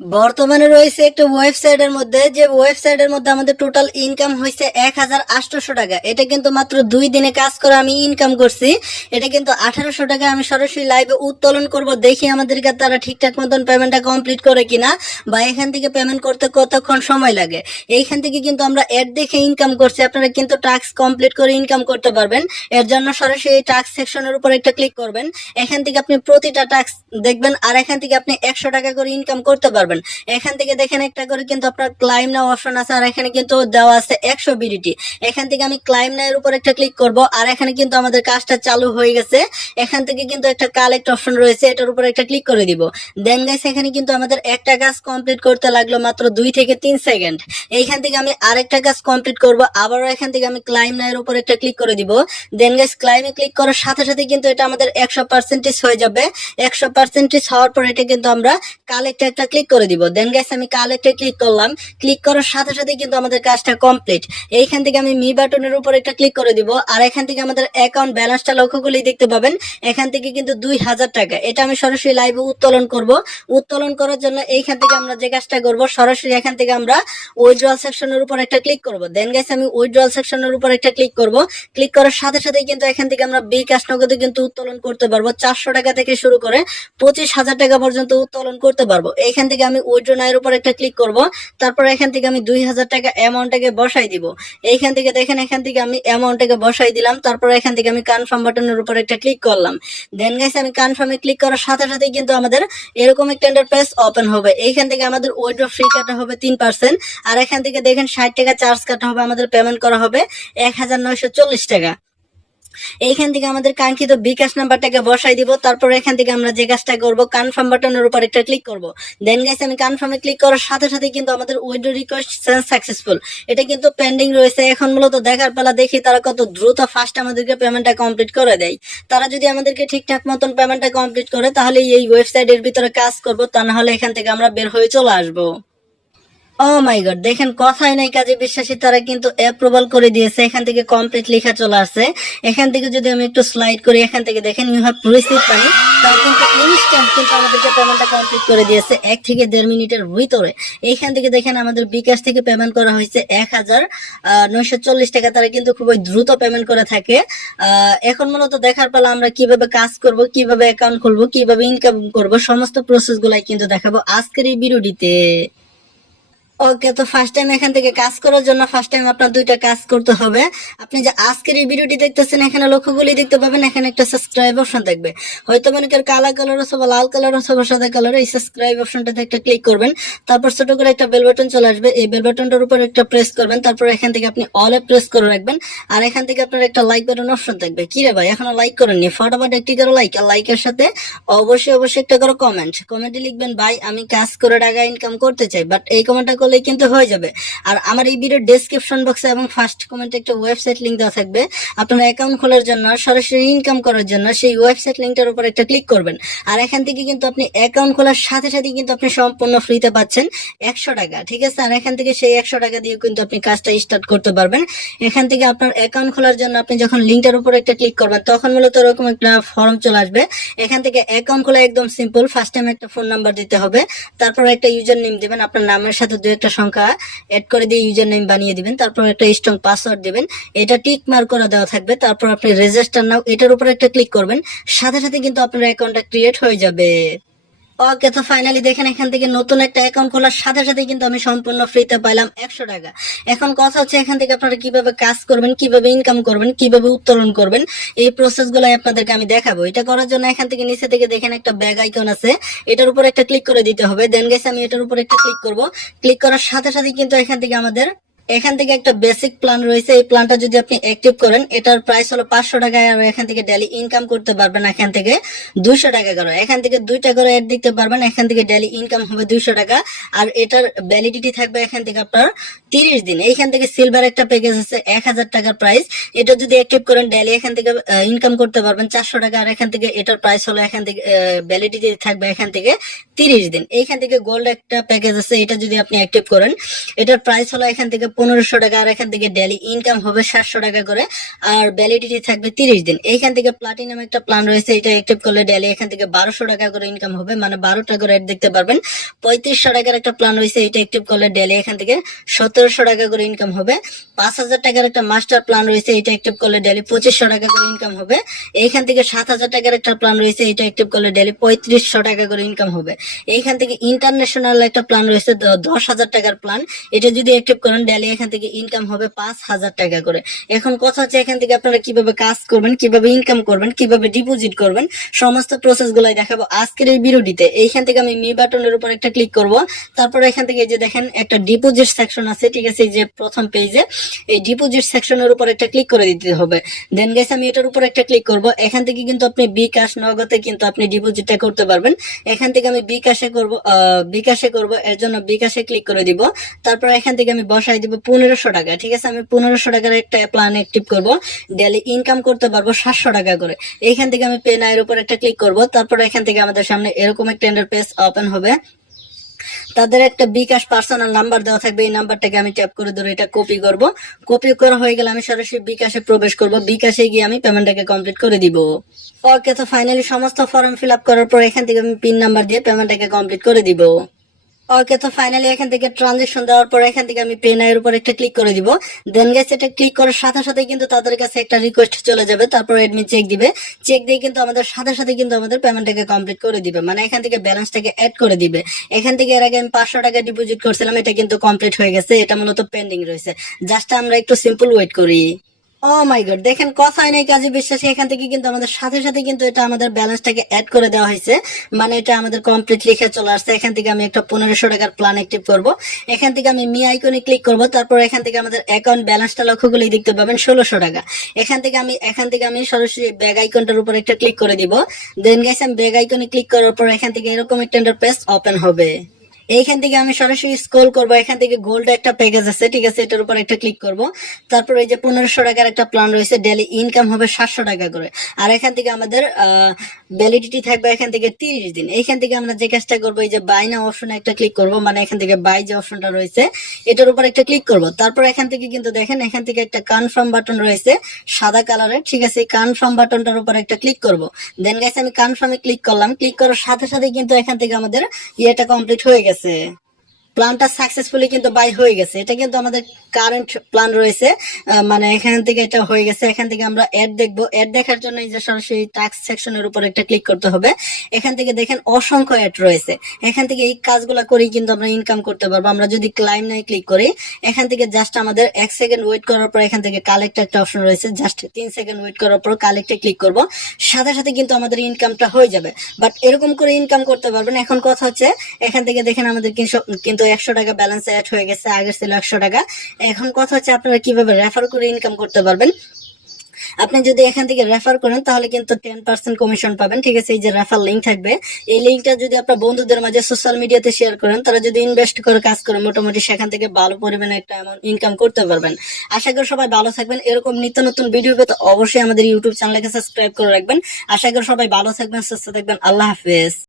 বর্তমানে রয়েছে একটা ওয়েবসাইটের মধ্যে, যে ওয়েবসাইটের মধ্যে আমাদের টোটাল ইনকাম হয়েছে 1800 টাকা। এটা কিন্তু মাত্র 2 দিনে কাজ করে আমি ইনকাম করছি। এটা কিন্তু 1800 টাকা আমি সরাসরি লাইভে উত্তোলন করব, দেখি আমাদেরকে তারা ঠিকঠাক মতন পেমেন্টটা কমপ্লিট করে কিনা, বা এখান থেকে পেমেন্ট করতে কতক্ষণ সময় লাগে। এইখান থেকে কিন্তু আমরা অ্যাড দেখে ইনকাম করছি, আপনারা কিন্তু টাস্ক কমপ্লিট করে ইনকাম করতে পারবেন। এর জন্য সরাসরি এই টাস্ক সেকশনের উপর একটা ক্লিক করবেন। এখান থেকে আপনি প্রতিটা টাস্ক দেখবেন, আর এখান থেকে আপনি 100 টাকা করে ইনকাম করতে পারবেন। এখান থেকে দেখেন একটা করে কিন্তু আপনার ক্লাইম নাও অপশন আছে, আর এখানে কিন্তু দেওয়া আছে 100 বিডিটি। এখান থেকে আমি ক্লাইম নাও এর উপর একটা ক্লিক করব, আর এখানে কিন্তু আমাদের কাজটা চালু হয়ে গেছে। এখান থেকে কিন্তু একটা কালেক্ট অপশন রয়েছে, এটার উপর একটা ক্লিক করে দিব। দেন গাইস এখানে কিন্তু আমাদের একটা কাজ কমপ্লিট করতে লাগলো মাত্র 2 থেকে 3 সেকেন্ড। এইখান থেকে আমি আরেকটা কাজ কমপ্লিট করব, আবারও এখান থেকে আমি ক্লাইম নাও এর উপর একটা ক্লিক করে দিব। দেন গাইস ক্লাইমে ক্লিক করার সাথে সাথে কিন্তু এটা আমাদের 100% হয়ে যাবে। 100% হওয়ার পর এটা কিন্তু আমরা কালেক্টে একটা ক্লিক করে দিব। দেন গাইস আমি কালেক্টে ক্লিক করলাম। ক্লিক করার সাথে সাথে কিন্তু আমাদের কাজটা কমপ্লিট। এইখান থেকে আমি মি বাটনের উপর একটা ক্লিক করে দিব, আর এখান থেকে আমাদের অ্যাকাউন্ট ব্যালেন্সটা লক্ষ্য করলেই দেখতে পাবেন এখান থেকে কিন্তু 2000 টাকা। এটা আমি সরাসরি লাইভে উত্তোলন করব। উত্তোলন করার জন্য এইখান থেকে আমরা যে কাজটা করব, সরাসরি এখান থেকে আমরা উইথড্রল সেকশনের উপর একটা ক্লিক করব। দেন গাইস আমি উইথড্রল সেকশনের উপর একটা ক্লিক করব। ক্লিক করার সাথে সাথে কিন্তু এখান থেকে আমরা বিকাশ নগদে কিন্তু উত্তোলন করতে পারবো। 400 টাকা থেকে শুরু করে 25,000 টাকা পর্যন্ত উত্তোলন করতে পারবো। এইখান থেকে আমি উইথড্র নাও এর উপর একটা ক্লিক করব। তারপর এখান থেকে আমি 2000 টাকা অ্যামাউন্টটাকে বসাই দিব। এইখান থেকে দেখেন এখান থেকে আমি অ্যামাউন্টটাকে বসাই দিলাম। তারপর এখান থেকে আমি কনফার্ম বাটনের উপর একটা ক্লিক করলাম। দেন গাইস আমি কনফার্মে ক্লিক করার সাথে সাথে কিন্তু আমাদের এরকম একটা ইন্টারফেস ওপেন হবে। এইখান থেকে আমাদের উইথড্র ফ্রি কাটা হবে 3%, আর এখান থেকে দেখেন 60 টাকা চার্জ কাটা হবে, আমাদের পেমেন্ট করা হবে 1940 টাকা। এইখান থেকে আমাদের কাঙ্ক্ষিত বিকাশ নাম্বারটাকে বসাই দিব। তারপর এখান থেকে আমরা যে কাজটা করব, কনফার্ম বাটনের উপর একটা ক্লিক করব। দেন গাইস আমি কনফার্মে ক্লিক করার সাথে সাথে কিন্তু আমাদের উইথড্র রিকোয়েস্ট সেন্ড সাকসেসফুল, এটা কিন্তু পেন্ডিং রয়েছে। এখন মূলত দেখার পালা, দেখি তারা কত দ্রুত ফাস্ট আমাদেরকে পেমেন্টটা কমপ্লিট করে দেয়। তারা যদি আমাদেরকে ঠিকঠাক মতন পেমেন্টটা কমপ্লিট করে, তাহলে এই ওয়েবসাইটের ভিতরে কাজ করব, তা না হলে এখান থেকে আমরা বের হয়ে চলে আসবো। ও মাই গড, দেখেন কথাই নাই কাজে বিশ্বাসী, তারা কিন্তু অ্যাপ্রুভাল করে দিয়েছে। এখান থেকে কমপ্লিট লেখা চলে আসছে। এখান থেকে যদি আমি একটু স্লাইড করি, এখান থেকে দেখেন ইউ হ্যাভ রিসিভ মানি, তারা কিন্তু ইনস্ট্যান্ট কিন্তু আমাদেরকে পেমেন্টটা কমপ্লিট করে দিয়েছে 1 থেকে 1.5 মিনিটের ভিতরে। এইখান থেকে দেখেন আমাদের বিকাশ থেকে পেমেন্ট করা হয়েছে 1940 টাকা। তারা কিন্তু খুবই দ্রুত পেমেন্ট করে থাকে। এখন মূলত দেখার পালা আমরা কিভাবে কাজ করব, কিভাবে অ্যাকাউন্ট খুলবো, কিভাবে ইনকাম করব, সমস্ত প্রসেস গুলাই কিন্তু দেখাবো আজকের এই ভিডিওটিতে। ওকে, তো ফার্স্ট টাইম এখান থেকে কাজ করার জন্য ফার্স্ট টাইম আপনার দুইটা কাজ করতে হবে। আপনি যে আজকের এই ভিডিওটি দেখতেছেন, এখানে লক্ষ্যগুলি দেখতে পাবেন, এখানে একটা সাবস্ক্রাইব অপশন থাকবে। হয়তো মনে করেন কালা কালার অথবা লাল কালার অথবা সাদা কালার, এই সাবস্ক্রাইব অপশনটাতে একটা ক্লিক করবেন। তারপর ছোট করে একটা বেল বাটন চলে আসবে, এই বেল বাটনটার উপর একটা প্রেস করবেন। তারপর এখান থেকে আপনি অলে প্রেস করে রাখবেন, আর এখান থেকে আপনার একটা লাইক বাটন অপশন থাকবে। কি রে ভাই এখনো লাইক করেননি? ফটাফট একটি করে লাইক, আর লাইকের সাথে অবশ্যই অবশ্যই একটা করে কমেন্ট। কমেন্টে লিখবেন ভাই আমি কাজ করে টাকা ইনকাম করতে চাই, বাট এই কমেন্টটা করলেই কিন্তু হয়ে যাবে। আর আমার এই ভিডিওর ডেসক্রিপশন বক্সে এবং ফার্স্ট কমেন্টে একটা ওয়েবসাইট লিংক দেওয়া থাকবে। আপনারা অ্যাকাউন্ট খোলার জন্য, সরাসরি ইনকাম করার জন্য সেই ওয়েবসাইট লিংকটার উপর একটা ক্লিক করবেন। আর এখান থেকে কিন্তু আপনি অ্যাকাউন্ট খোলার সাথে সাথে কিন্তু আপনি সম্পূর্ণ ফ্রিতে পাচ্ছেন 100 টাকা, ঠিক আছে? আর এখান থেকে সেই 100 টাকা দিয়ে কিন্তু আপনি কাজটা স্টার্ট করতে পারবেন। এখান থেকে আপনার অ্যাকাউন্ট খোলার জন্য আপনি যখন লিংকটার উপর একটা ক্লিক করবেন, তখন মূলত এরকম একটা ফর্ম চলে আসবে। এখান থেকে অ্যাকাউন্ট খোলা একদম সিম্পল। ফার্স্ট টাইম একটা ফোন নাম্বার দিতে হবে, তারপর একটা ইউজার নেম দিবেন, আপনার নামের সাথে 2 একটা সংখ্যা এড করে দিয়ে ইউজার নেম বানিয়ে দিবেন। তারপর একটা স্ট্রং পাসওয়ার্ড দিবেন, এটা টিক মার্ক করে দেওয়া থাকবে। তারপর আপনি রেজিস্টার নাও এটার উপর একটা ক্লিক করবেন, সাথে সাথে কিন্তু আপনার অ্যাকাউন্টটা ক্রিয়েট হয়ে যাবে। ওকে, তো ফাইনালি দেখেন এখান থেকে নতুন একটা অ্যাকাউন্ট খোলার সাথে সাথে কিন্তু আমি সম্পূর্ণ ফ্রিতে পাইলাম 100 টাকা। এখন কথা হচ্ছে এখান থেকে আপনারা কিভাবে কাজ করবেন, কিভাবে ইনকাম করবেন, কিভাবে উত্তোলন করবেন, এই প্রসেস গুলাই আপনাদেরকে আমি দেখাবো। এটা করার জন্য এখান থেকে নিচে থেকে দেখেন একটা ব্যাগ আইকন আছে, এটার উপর একটা ক্লিক করে দিতে হবে। দেন গেছে আমি এটার উপর একটা ক্লিক করব। ক্লিক করার সাথে সাথে কিন্তু এখান থেকে আমাদের এখান থেকে একটা বেসিক প্ল্যান রয়েছে। এই প্ল্যানটা যদি আপনি অ্যাক্টিভ করেন, এটার প্রাইস হলো 500 টাকা, আর এখান থেকে ডেইলি ইনকাম করতে পারবেন এখান থেকে 200 টাকা করে। এখান থেকে 2টা করে অ্যাড দিতে পারবেন, এখান থেকে ডেইলি ইনকাম হবে 200 টাকা। আর এটার ভ্যালিডিটি থাকবে এখান থেকে আপনার 30 দিন। এইখান থেকে সিলভার একটা প্যাকেজ আছে 1000 টাকার প্রাইস, এটা যদি অ্যাক্টিভ করেন ডেইলি এখান থেকে ইনকাম করতে পারবেন 400 টাকা। আর এখান থেকে এটার প্রাইস হলো এখান থেকে ভ্যালিডিটি থাকবে এখান থেকে 30 দিন। এইখান থেকে গোল্ড একটা প্যাকেজ আছে, এটা যদি আপনি অ্যাক্টিভ করেন, এটার প্রাইস হলো এখান থেকে 1500 টাকা, আর এখান থেকে ডেইলি ইনকাম হবে 700 টাকা করে, আর ভ্যালিডিটি থাকবে 30 দিন। এইখান থেকে প্লাটিনাম একটা প্ল্যান রয়েছে, এটা অ্যাক্টিভ করলে ডেইলি এখান থেকে 1200 টাকা করে ইনকাম হবে, মানে 12টা করে অ্যাড দেখতে পারবেন। 3500 টাকার একটা প্ল্যান রয়েছে, এটা অ্যাক্টিভ করলে ডেইলি এখান থেকে 1700 টাকা করে ইনকাম হবে। 5000 টাকার একটা মাস্টার প্ল্যান রয়েছে, এটা অ্যাক্টিভ করলে ডেইলি 2500 টাকা করে ইনকাম হবে। এইখান থেকে 7000 টাকার একটা প্ল্যান রয়েছে, এটা অ্যাক্টিভ করলে ডেইলি 3500 টাকা করে ইনকাম হবে। এইখান থেকে ইন্টারন্যাশনাল একটা প্ল্যান রয়েছে 10,000 টাকার প্ল্যান, এটা যদি অ্যাক্টিভ করেন ডেইলি এখান থেকে ইনকাম হবে 5000 টাকা করে। এখন কথা হচ্ছে এখান থেকে আপনারা কিভাবে কাজ করবেন, কিভাবে ইনকাম করবেন, কিভাবে ডিপোজিট করবেন, সমস্ত প্রসেস গুলাই দেখাবো আজকের এই ভিডিওটিতে। এইখান থেকে আমি মি বাটনের উপর একটা ক্লিক করব, তারপর এখান থেকে এই যে দেখেন একটা ডিপোজিট সেকশন আছে, ঠিক আছে, এই যে প্রথম পেজে এই ডিপোজিট সেকশনের উপর একটা ক্লিক করে দিতে হবে। দেন গাইস আমি এটার উপর একটা ক্লিক করব। এখান থেকে কিন্তু আপনি বিকাশ নগদে কিন্তু আপনি ডিপোজিটটা করতে পারবেন। এখান থেকে আমি বিকাশে করব, এর জন্য বিকাশে ক্লিক করে দিব। তারপর এখান থেকে আমি বসাই দিব 1500 টাকা, ঠিক আছে। আমি 1500 টাকার একটা প্ল্যান অ্যাক্টিভ করব, ডেইলি ইনকাম করতে পারবো 700 টাকা করে। এইখান থেকে আমি পে নাও এর উপর একটা ক্লিক করব। তারপর এখান থেকে আমাদের সামনে এরকম একটা পেজ ওপেন হবে। তাদের একটা বিকাশ পার্সোনাল নাম্বার দেওয়া থাকবে, এই নাম্বারটাকে আমি ট্যাপ করে ধরে এটা কপি করব। কপি করা হয়ে গেলে আমি সরাসরি বিকাশে প্রবেশ করব, বিকাশে গিয়ে আমি পেমেন্টটাকে কমপ্লিট করে দিব। ওকে, তো ফাইনালি সমস্ত ফর্ম ফিল আপ করার পর এখান থেকে আমি পিন নাম্বার দিয়ে পেমেন্টটাকে কমপ্লিট করে দিব। ওকে, তো ফাইনালি এখান থেকে ট্রানজেকশন দেওয়ার পর এখান থেকে আমি পে নাও এর উপর একটা ক্লিক করে দিব। দেন গাইস এটা ক্লিক করার সাথে সাথে কিন্তু তাদের কাছে একটা রিকোয়েস্ট চলে যাবে, তারপর এডমিন চেক দিবে, চেক দিয়ে কিন্তু আমাদের সাথে সাথে কিন্তু আমাদের পেমেন্টটাকে কমপ্লিট করে দিবে, মানে এখান থেকে ব্যালেন্সটাকে অ্যাড করে দিবে। এখান থেকে এর আগে আমি 500 টাকা ডিপোজিট করছিলাম, এটা কিন্তু কমপ্লিট হয়ে গেছে, এটা মূলত পেন্ডিং রয়েছে, জাস্ট আমরা একটু সিম্পল ওয়েট করি। ও মাই গড, দেখেন কথাই নাই কাজে বিশ্বাসী, এখান থেকে কিন্তু আমাদের সাথে সাথে কিন্তু এটা আমাদের ব্যালেন্সটাকে অ্যাড করে দেওয়া হয়েছে, মানে এটা আমাদের কমপ্লিট লিখে চলে আসছে। এখান থেকে আমি একটা 1500 টাকার প্ল্যান অ্যাক্টিভ করব। এখান থেকে আমি মি আইকনে ক্লিক করব, তারপর এখান থেকে আমাদের অ্যাকাউন্ট ব্যালেন্সটা লক্ষ্য করলেই দেখতে পাবেন 1600 টাকা। এখান থেকে আমি সরাসরি ব্যাগ আইকনটার উপর একটা ক্লিক করে দিব। দেন গাইস আমি ব্যাগ আইকনে ক্লিক করার পর এখান থেকে এরকম একটা পেজ ওপেন হবে। এইখান থেকে আমি সরাসরি স্ক্রল করব, এখান থেকে গোল্ড একটা প্যাকেজ আছে, ঠিক আছে, এটার উপর একটা ক্লিক করব। তারপর এই যে 1500 টাকার একটা প্ল্যান রয়েছে, ডেইলি ইনকাম হবে 700 টাকা করে, আর এখান থেকে আমাদের ভ্যালিডিটি থাকবে এখান থেকে 30 দিন। এইখান থেকে আমরা যে কাজটা করবো, এই যে বাই নাও অপশনে একটা ক্লিক করব, মানে এখান থেকে বাই যে অপশনটা রয়েছে এটার উপর একটা ক্লিক করব। তারপর এখান থেকে কিন্তু দেখেন এখান থেকে একটা কনফার্ম বাটন রয়েছে সাদা কালারের, ঠিক আছে, এই কনফার্ম বাটনটার উপর একটা ক্লিক করব। দেন গাইস আমি কনফার্মে ক্লিক করলাম, ক্লিক করার সাথে সাথে কিন্তু এখান থেকে আমাদের ইয়েটা কমপ্লিট হয়ে গেছে, প্ল্যানটা সাকসেসফুলি কিন্তু বাই হয়ে গেছে। এটা কিন্তু আমাদের কারেন্ট প্ল্যান রয়েছে, মানে এখান থেকে এটা হয়ে গেছে। এখান থেকে আমরা অ্যাড দেখবো, অ্যাড দেখার জন্য এই যে সরাসরি টাস্ক সেকশনের উপর একটা ক্লিক করতে হবে। এখান থেকে দেখেন অসংখ্য অ্যাড রয়েছে, এখান থেকে এই কাজগুলো করেই কিন্তু আমরা ইনকাম করতে পারবো। আমরা যদি ক্লাইম নাই ক্লিক করি, এখান থেকে জাস্ট আমাদের 1 সেকেন্ড ওয়েট করার পর এখান থেকে কালেক্ট একটা অপশন রয়েছে, জাস্ট 3 সেকেন্ড ওয়েট করার পর কালেক্টে ক্লিক করব, সাথে সাথে কিন্তু আমাদের ইনকামটা হয়ে যাবে। বাট এরকম করে ইনকাম করতে পারবেন। এখন কথা হচ্ছে এখান থেকে দেখেন আমাদের কিন্তু 100 টাকা ব্যালেন্স অ্যাড হয়ে গেছে, আগে ছিল 100 টাকা। এখন কথা হচ্ছে আপনারা কিভাবে রেফার করে ইনকাম করতে পারবেন। আপনি যদি এখান থেকে রেফার করেন তাহলে কিন্তু 10% কমিশন পাবেন, ঠিক আছে। এই যে রেফার লিঙ্ক থাকবে, এই লিঙ্কটা যদি আপনার বন্ধুদের মাঝে সোশ্যাল মিডিয়াতে শেয়ার করেন, তারা যদি ইনভেস্ট করে কাজ করে মোটামুটি সেখান থেকে ভালো পরিমাণে একটা অ্যামাউন্ট ইনকাম করতে পারবেন। আশা করি সবাই ভালো থাকবেন। এরকম নিত্য নতুন ভিডিও পেতে অবশ্যই আমাদের ইউটিউব চ্যানেলকে সাবস্ক্রাইব করে রাখবেন। আশা করি সবাই ভালো থাকবেন, সুস্থ থাকবেন। আল্লাহ হাফেজ।